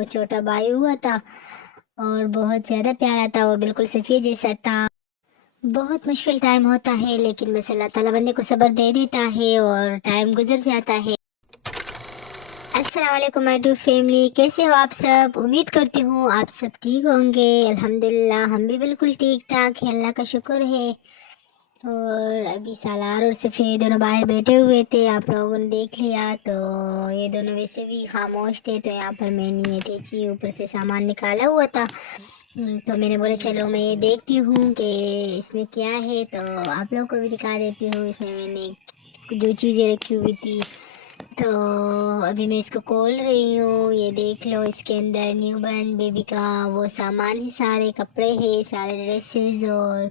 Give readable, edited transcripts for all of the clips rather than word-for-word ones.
وہ چھوٹا بھائی ہوا تھا اور بہت زیادہ پیارا تھا، وہ بالکل صفیہ جیسا تھا۔ بہت مشکل ٹائم ہوتا ہے لیکن بس اللہ تعالیٰ بندے کو صبر دے دیتا ہے اور ٹائم گزر جاتا ہے۔ السلام علیکم مائی ٹو فیملی، کیسے ہو آپ سب؟ امید کرتی ہوں آپ سب ٹھیک ہوں گے۔ الحمدللہ ہم بھی بالکل ٹھیک ٹھاک ہیں، اللہ کا شکر ہے۔ اور ابھی سالار اور صفیہ دونوں باہر بیٹھے ہوئے تھے، آپ لوگوں نے دیکھ لیا، تو یہ دونوں ویسے بھی خاموش تھے، تو یہاں پر میں نے ٹیچی اوپر سے سامان نکالا ہوا تھا، تو میں نے بولا چلو میں یہ دیکھتی ہوں کہ اس میں کیا ہے، تو آپ لوگوں کو بھی دکھا دیتی ہوں۔ اس میں نے جو چیزیں رکھی ہوئی تھی، تو ابھی میں اس کو کھول رہی ہوں، یہ دیکھ لو، اس کے اندر نیو برن بیبی کا وہ سامان ہی، سارے کپڑے ہیں، سارے ڈریسز، اور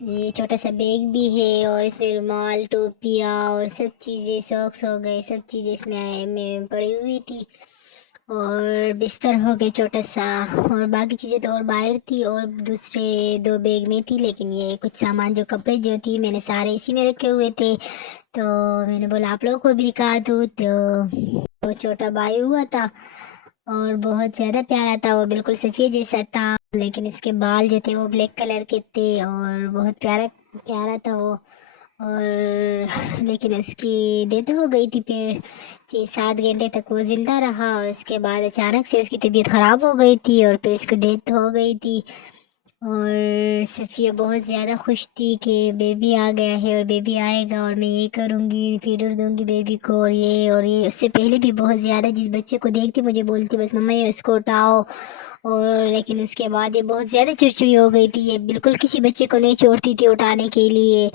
یہ چھوٹا سا بیگ بھی ہے، اور اس میں رومال، ٹوپیاں اور سب چیزیں، ساکس ہو گئے، سب چیزیں اس میں پڑی ہوئی تھی، اور بستر ہو گئے چھوٹا سا، اور باقی چیزیں تو اور باہر تھی اور دوسرے دو بیگ میں تھی، لیکن یہ کچھ سامان جو کپڑے جو تھی میں نے سارے اسی میں رکھے ہوئے تھے، تو میں نے بولا آپ لوگوں کو بھی دکھا دوں۔ تو وہ چھوٹا بھائی ہوا تھا اور بہت زیادہ پیارا تھا، وہ بالکل صفیہ جیسا تھا، لیکن اس کے بال جو تھے وہ بلیک کلر کے تھے اور بہت پیارا تھا وہ، اور لیکن اس کی ڈیتھ ہو گئی تھی، پھر 6-7 گھنٹے تک وہ زندہ رہا، اور اس کے بعد اچانک سے اس کی طبیعت خراب ہو گئی تھی اور پھر اس کی ڈیتھ ہو گئی تھی۔ اور صفیہ بہت زیادہ خوش تھی کہ بیبی آ گیا ہے اور بیبی آئے گا اور میں یہ کروں گی، فیڈر دوں گی بیبی کو، اور یہ اس سے پہلے بھی بہت زیادہ جس بچے کو دیکھتی مجھے بولتی بس مما یہ اس کو اٹھاؤ، اور لیکن اس کے بعد یہ بہت زیادہ چڑچڑی ہو گئی تھی، یہ بالکل کسی بچے کو نہیں چھوڑتی تھی اٹھانے کے لیے،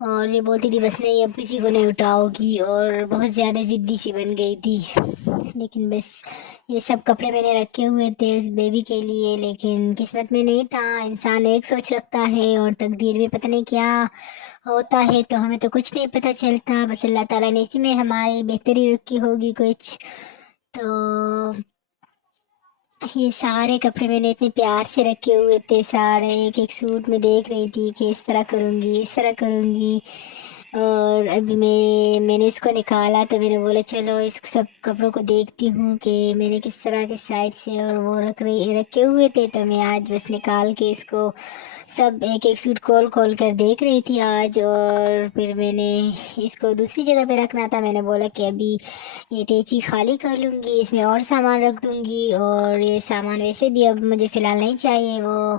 اور یہ بولتی تھی بس نہیں اب کسی کو نہیں اٹھاؤ گی، اور بہت زیادہ ضدی سی بن گئی تھی۔ لیکن بس یہ سب کپڑے میں نے رکھے ہوئے تھے اس بیبی کے لیے، لیکن قسمت میں نہیں تھا، انسان ایک سوچ رکھتا ہے اور تقدیر میں پتہ نہیں کیا ہوتا ہے، تو ہمیں تو کچھ نہیں پتہ چلتا، بس اللہ تعالیٰ نے اسی میں ہماری بہتری رکھی ہوگی کچھ۔ تو یہ سارے کپڑے میں نے اتنے پیار سے رکھے ہوئے تھے، سارے ایک ایک سوٹ میں دیکھ رہی تھی کہ اس طرح کروں گی، اس طرح کروں گی، اور ابھی میں نے اس کو نکالا تو میں نے بولا چلو اس سب کپڑوں کو دیکھتی ہوں کہ میں نے کس طرح کے سائڈ سے اور وہ رکھے ہوئے تھے، تو میں آج بس نکال کے اس کو سب ایک ایک سوٹ کھول کر دیکھ رہی تھی آج، اور پھر میں نے اس کو دوسری جگہ پہ رکھنا تھا، میں نے بولا کہ ابھی یہ ٹیچی خالی کر لوں گی، اس میں اور سامان رکھ دوں گی، اور یہ سامان ویسے بھی اب مجھے فی الحال نہیں چاہیے۔ وہ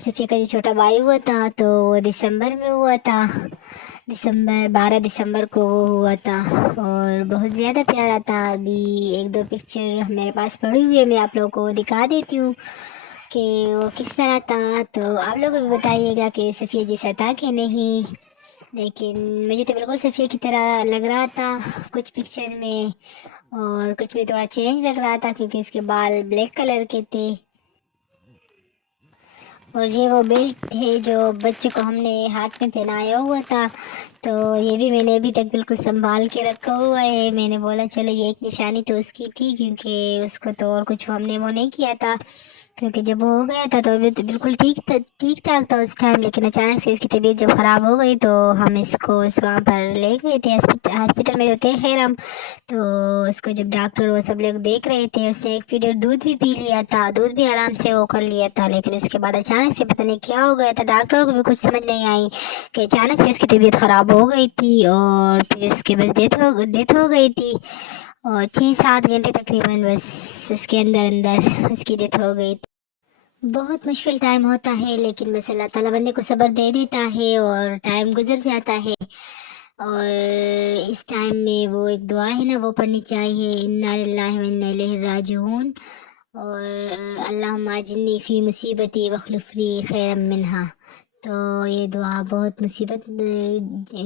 صفیہ کا جو چھوٹا بھائی ہوا تھا تو وہ دسمبر میں ہوا تھا، 12 دسمبر کو وہ ہوا تھا، اور بہت زیادہ پیارا تھا۔ ابھی 1-2 پکچر میرے پاس پڑی ہوئی ہے، میں آپ لوگوں کو دکھا دیتی ہوں کہ وہ کس طرح تھا، تو آپ لوگ بھی بتائیے گا کہ صفیہ جیسا تھا کہ نہیں، لیکن مجھے تو بالکل صفیہ کی طرح لگ رہا تھا کچھ پکچر میں، اور کچھ میں تھوڑا چینج لگ رہا تھا کیونکہ اس کے بال بلیک کلر کے تھے۔ اور یہ وہ بیلٹ ہے جو بچے کو ہم نے ہاتھ میں پہنایا ہوا تھا، تو یہ بھی میں نے ابھی تک بالکل سنبھال کے رکھا ہوا ہے، میں نے بولا چلو یہ ایک نشانی تو اس کی تھی، کیونکہ اس کو تو اور کچھ ہم نے وہ نہیں کیا تھا، کیونکہ جب وہ ہو گیا تھا تو ابھی تو بالکل ٹھیک ٹھاک تھا اس ٹائم، لیکن اچانک سے اس کی طبیعت جب خراب ہو گئی تو ہم اس کو وہاں پر لے گئے تھے، ہاسپٹل میں تو تھے خیر ہم، تو اس کو جب ڈاکٹر وہ سب لوگ دیکھ رہے تھے، اس نے ایک فیڈر دودھ بھی پی لیا تھا، دودھ بھی آرام سے وہ کر لیا تھا، لیکن اس کے بعد اچانک سے پتہ نہیں کیا ہو گیا تھا، ڈاکٹروں کو بھی کچھ سمجھ نہیں آئی کہ اچانک سے اس کی طبیعت خراب ہو گئی تھی، اور پھر اس کے بس ڈیتھ ہو گئی تھی، اور 6-7 گھنٹے تقریباً بس اس کے اندر اس کی ڈیتھ ہو گئی تھی۔ بہت مشکل ٹائم ہوتا ہے لیکن بس اللہ تعالیٰ بندے کو صبر دے دیتا ہے اور ٹائم گزر جاتا ہے، اور اس ٹائم میں وہ ایک دعا ہے نا وہ پڑھنی چاہیے، انا للہ و انا الیہ راجعون، اور اللہم اجرنی فی مصیبتی واخلف لی خیرا منہا، تو یہ دعا بہت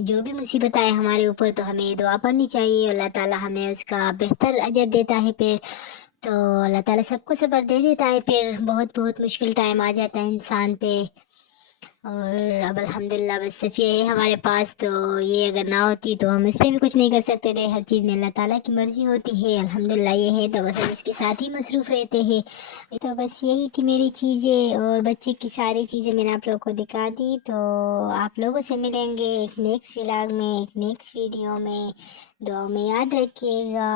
جو بھی مصیبت آئے ہمارے اوپر تو ہمیں یہ دعا پڑھنی چاہیے، اللہ تعالیٰ ہمیں اس کا بہتر اجر دیتا ہے، پھر تو اللہ تعالیٰ سب کو صبر دے دیتا ہے، پھر بہت مشکل ٹائم آ جاتا ہے انسان پہ، اور اب الحمدللہ بس صفیہ ہے ہمارے پاس، تو یہ اگر نہ ہوتی تو ہم اس پہ بھی کچھ نہیں کر سکتے تھے، ہر چیز میں اللہ تعالیٰ کی مرضی ہوتی ہے، الحمدللہ یہ ہے تو بس ہم اس کے ساتھ ہی مصروف رہتے ہیں، تو بس یہی تھی میری چیزیں، اور بچے کی ساری چیزیں میں نے آپ لوگوں کو دکھا دی، تو آپ لوگوں سے ملیں گے ایک نیکسٹ ولاگ میں، ایک نیکسٹ ویڈیو میں، دعا میں یاد رکھیے گا۔